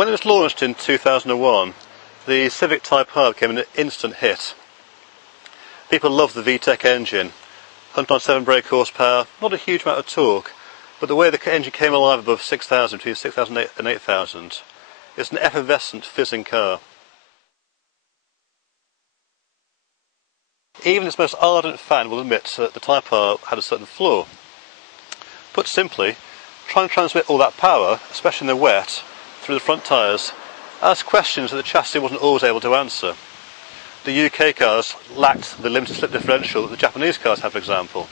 When it was launched in 2001, the Civic Type R became an instant hit. People loved the VTEC engine. 197 brake horsepower, not a huge amount of torque, but the way the engine came alive above 6,000, between 6,000 and 8,000, it's an effervescent, fizzing car. Even its most ardent fan will admit that the Type R had a certain flaw. Put simply, trying to transmit all that power, especially in the wet, through the front tyres, asked questions that the chassis wasn't always able to answer. The UK cars lacked the limited slip differential that the Japanese cars have, for example.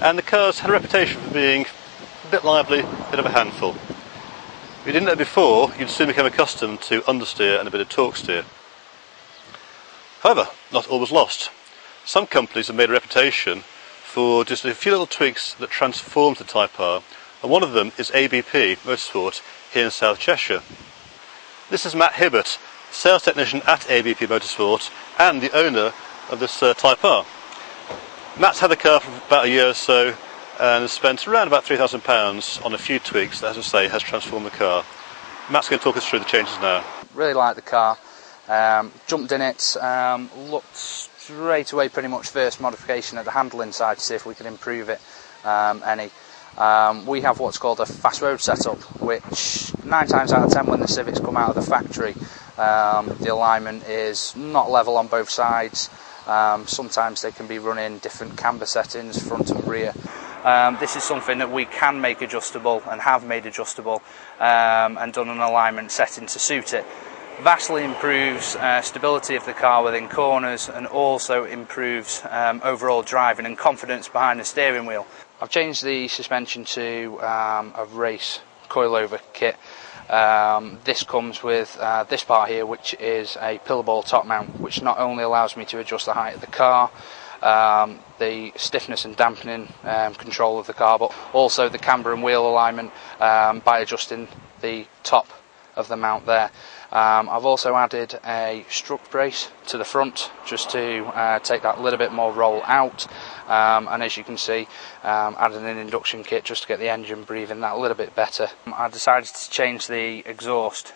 And the cars had a reputation for being a bit lively, a bit of a handful. If you didn't know before, you'd soon become accustomed to understeer and a bit of torque steer. However, not all was lost. Some companies have made a reputation for just a few little tweaks that transformed the Type R, and one of them is ABP Motorsport here in South Cheshire. This is Matt Hibbert, sales technician at ABP Motorsport and the owner of this Type R. Matt's had the car for about a year or so and has spent around about £3,000 on a few tweaks that, as I say, has transformed the car. Matt's going to talk us through the changes now. Really like the car, jumped in it, looked straight away pretty much first modification at the handling side to see if we could improve it any. We have what's called a fast road setup, which 9 times out of 10 when the Civics come out of the factory, the alignment is not level on both sides. Sometimes they can be running different camber settings, front and rear. This is something that we can make adjustable and have made adjustable and done an alignment setting to suit it. Vastly improves stability of the car within corners and also improves overall driving and confidence behind the steering wheel. I've changed the suspension to a race coilover kit. This comes with this part here, which is a pillar ball top mount, which not only allows me to adjust the height of the car, the stiffness and dampening control of the car, but also the camber and wheel alignment by adjusting the top of the mount there. I've also added a strut brace to the front just to take that little bit more roll out, and as you can see, added an induction kit just to get the engine breathing that a little bit better. I decided to change the exhaust.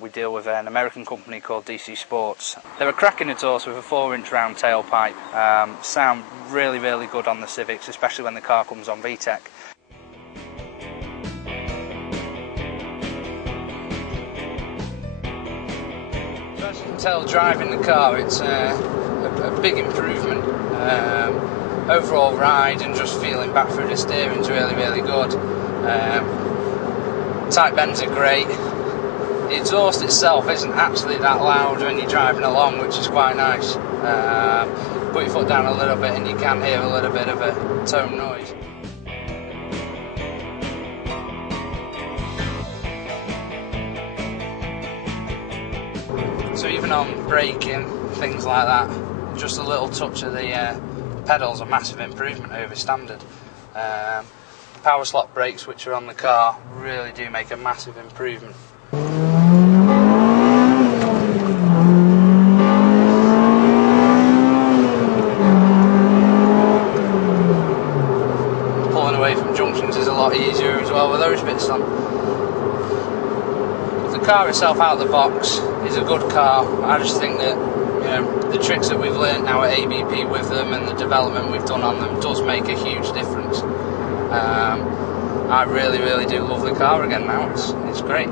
We deal with an American company called DC Sports. They're a cracking exhaust with a 4-inch round tailpipe. Sound really good on the Civics, especially when the car comes on VTEC. As you can tell, driving the car, it's a big improvement. Overall ride and just feeling back through the steering's really good. Tight bends are great. The exhaust itself isn't actually that loud when you're driving along, which is quite nice. Put your foot down a little bit and you can hear a little bit of a tone noise. So even on braking, things like that, just a little touch of the pedals, a massive improvement over standard. Power slot brakes, which are on the car, really do make a massive improvement. Pulling away from junctions is a lot easier as well with those bits on. The car itself out of the box is a good car. I just think that the tricks that we've learnt now at ABP with them and the development we've done on them does make a huge difference. I really do love the car again now. It's great.